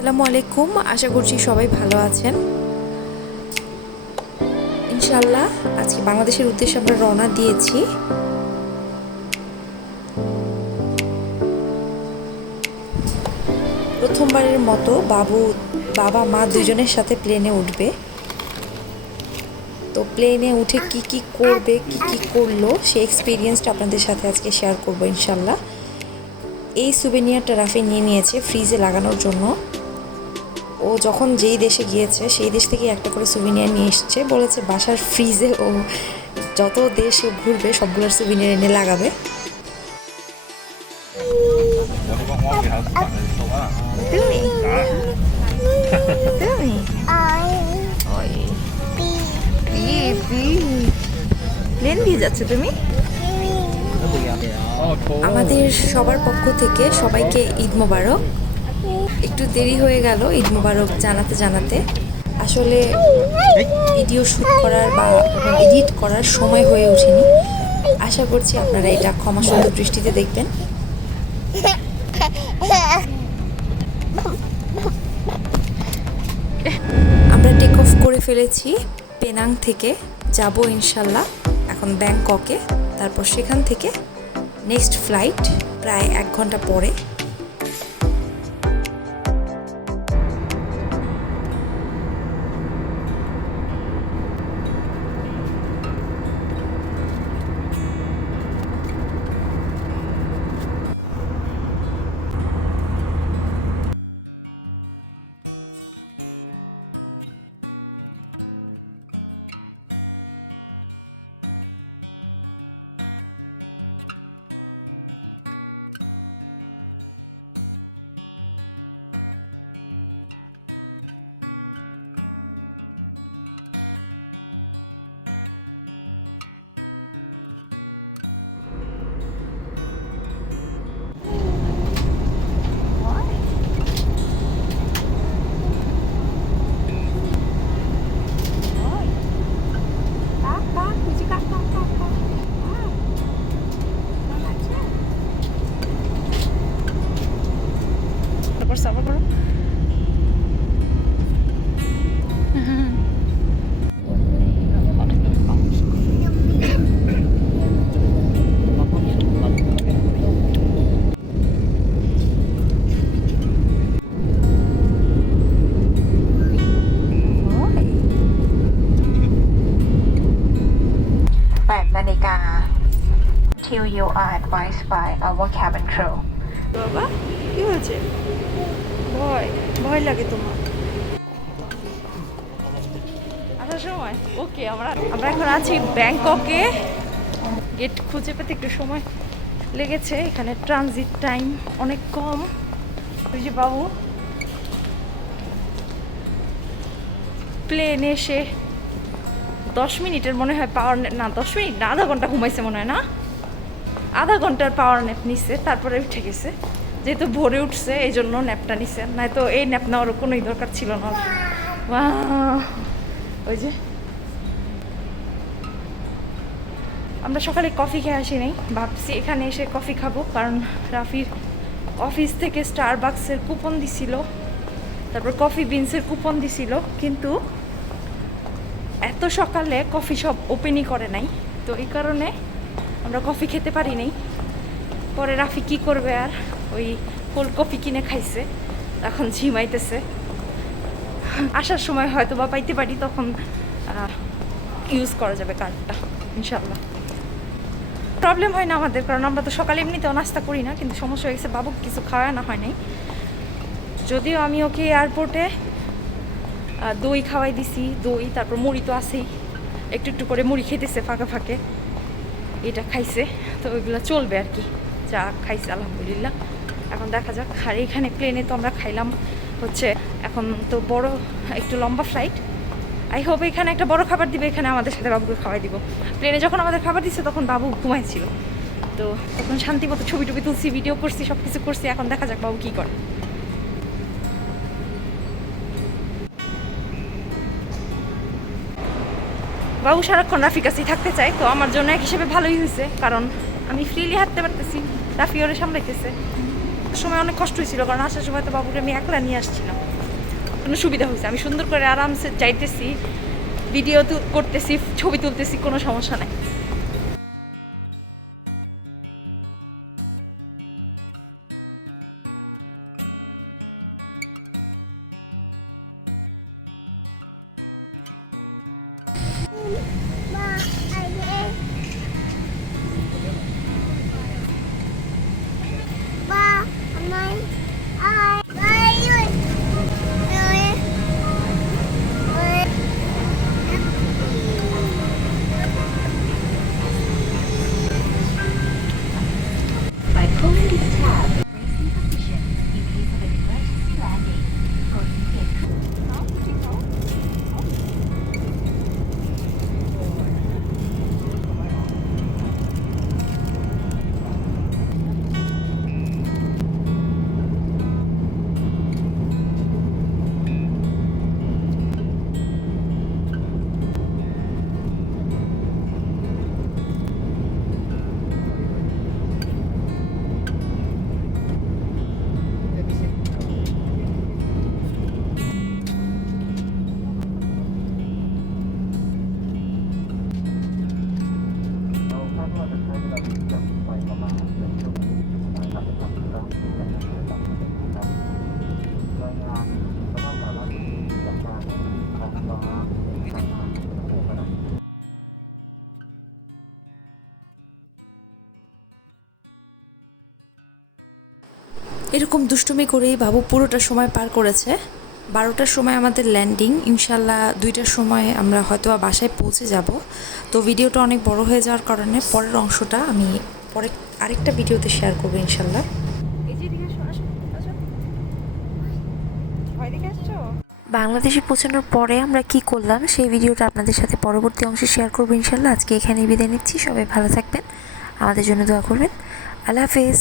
আসসালামু আলাইকুম, আশা করছি সবাই ভালো আছেন। ইনশাআল্লাহ আজকে বাংলাদেশের উদ্দেশ্যে আমরা রওনা দিয়েছি। প্রথমবারের মতো বাবা মা দুজনের সাথে প্লেনে উঠবে। তো প্লেনে উঠে কি কি করবে, কি কি করলো সেই এক্সপিরিয়েন্সটা আপনাদের সাথে আজকে শেয়ার করবো ইনশাআল্লাহ। এই সুভেনিয়ারটা রাফি নিয়ে নিয়েছে ফ্রিজে লাগানোর জন্য। ও যখন যেই দেশে গিয়েছে সেই দেশ থেকে একটা করে সুভিনিয়ার নিয়ে এসছে, বলেছে বাসার ফ্রিজে ও যত দেশ ও ঘুরবে সবগুলোর সুভিনিয়ার এনে লাগাবে। প্লেন দিয়ে যাচ্ছে তুমি? আমাদের সবার পক্ষ থেকে সবাইকে ঈদ মোবারক। একটু দেরি হয়ে গেল ঈদ মোবারক জানাতে। আসলে ভিডিও শ্যুট করার বা এডিট করার সময় হয়ে ওঠেনি। আশা করছি আপনারা এটা ক্ষমা সুন্দর দৃষ্টিতে দেখবেন। আমরা টেক অফ করে ফেলেছি পেনাং থেকে, যাব ইনশাল্লাহ এখন ব্যাংককে। তারপর সেখান থেকে নেক্সট ফ্লাইট প্রায় 1 ঘন্টা পরে। সাফার করো। Till you are advised by our cabin crew. বাবা কি হয়েছে? ভয় লাগে তোমার আসার সময়? ওকে, আমরা এখন আছি ব্যাংককে। গেট খুঁজে পেতে একটু সময় লেগেছে। এখানে ট্রানজিট টাইম অনেক কম। ওই যে বাবু প্লেন এসে 10 মিনিটের মনে হয় পাওয়ার না, 10 মিনিট না, আধা ঘন্টা ঘুমাইছে মনে হয়। না, আধা ঘন্টার পাওয়ার ন্যাপ নিচ্ছে, তারপরে উঠে গেছে। যেহেতু ভোরে উঠছে এই জন্য ন্যাপটা নিচ্ছে, নয়তো এই ন্যাপ নেওয়ার কোনোই দরকার ছিল না। ওই যে আমরা সকালে কফি খেয়ে আসি নাই, ভাবছি এখানে এসে কফি খাবো, কারণ রাফির অফিস থেকে স্টারবাক্সের কুপন দিছিল, তারপর কফি বিনসের কুপন দিছিল, কিন্তু এত সকালে কফি শপ ওপেনই করে নাই। তো এই কারণে আমরা কফি খেতে পারি নাই। পরে রাফি কি করবে, আর ওই কোল্ড কফি কিনে খাইছে, এখন ঝিমাইতেছে। আসার সময় হয়তো বা পাইতে পারি, তখন ইউজ করা যাবে কার্ডটা ইনশাল্লাহ। প্রবলেম হয় না আমাদের, কারণ আমরা তো সকালে এমনিতেও নাস্তা করি না। কিন্তু সমস্যা হয়ে গেছে, বাবুকে কিছু খাওয়া না হয় নাই। যদিও আমি ওকে এয়ারপোর্টে দই খাওয়াই দিছি, দই, তারপর মুড়ি তো আছেই, একটু একটু করে মুড়ি খেতেছে ফাঁকে ফাঁকে, এটা খাইছে। তো ওইগুলো চলবে আর কি, যা খাইছে আলহামদুলিল্লাহ। এখন দেখা যাক। আর এইখানে প্লেনে তো আমরা খাইলাম হচ্ছে, এখন তো বড় একটু লম্বা ফ্লাইট। আই হোপ এখানে একটা বড় খাবার দিবে, এখানে আমাদের সাথে বাবুকে খাওয়াই দিব। প্লেনে যখন আমাদের খাবার দিচ্ছে তখন বাবু ঘুমাইছিল, তো তখন শান্তি মতো ছবি টবি তুলছি, ভিডিও করছি, সব কিছু করছি। এখন দেখা যাক বাবু কী করে। বাবু সারাক্ষণ রাফির কাছেই থাকতে চায়, তো আমার জন্য এক হিসেবে ভালোই হয়েছে, কারণ আমি ফ্রিলি হাঁটতে পারতেছি, রাফি ওরে সামলাইতেছে। সময় অনেক কষ্ট হয়েছিল, কারণ আসার সময় তো বাবুকে আমি একলা নিয়ে আসছিলাম, কোনো সুবিধা হয়েছে। আমি সুন্দর করে আরামসে যাইতেছি, ভিডিও করতেছি, ছবি তুলতেছি, কোনো সমস্যা নাই। By pulling this tab, bracing position in case of an emergency landing. এরকম দুষ্টুমি করেই বাবু পুরোটা সময় পার করেছে। 12টার সময় আমাদের ল্যান্ডিং, ইনশাল্লাহ 2টার সময় আমরা হয়তো বাসায় পৌঁছে যাব। তো ভিডিওটা অনেক বড় হয়ে যাওয়ার কারণে পরের অংশটা আমি পরে আরেকটা ভিডিওতে শেয়ার করবো ইনশাল্লাহ। বাংলাদেশে পৌঁছানোর পরে আমরা কি করলাম সেই ভিডিওটা আপনাদের সাথে পরবর্তী অংশে শেয়ার করবো ইনশাল্লাহ। আজকে এখানেই বিদায় নিচ্ছি, সবাই ভালো থাকবেন, আমাদের জন্য দোয়া করবেন। আল্লাহ হাফেজ।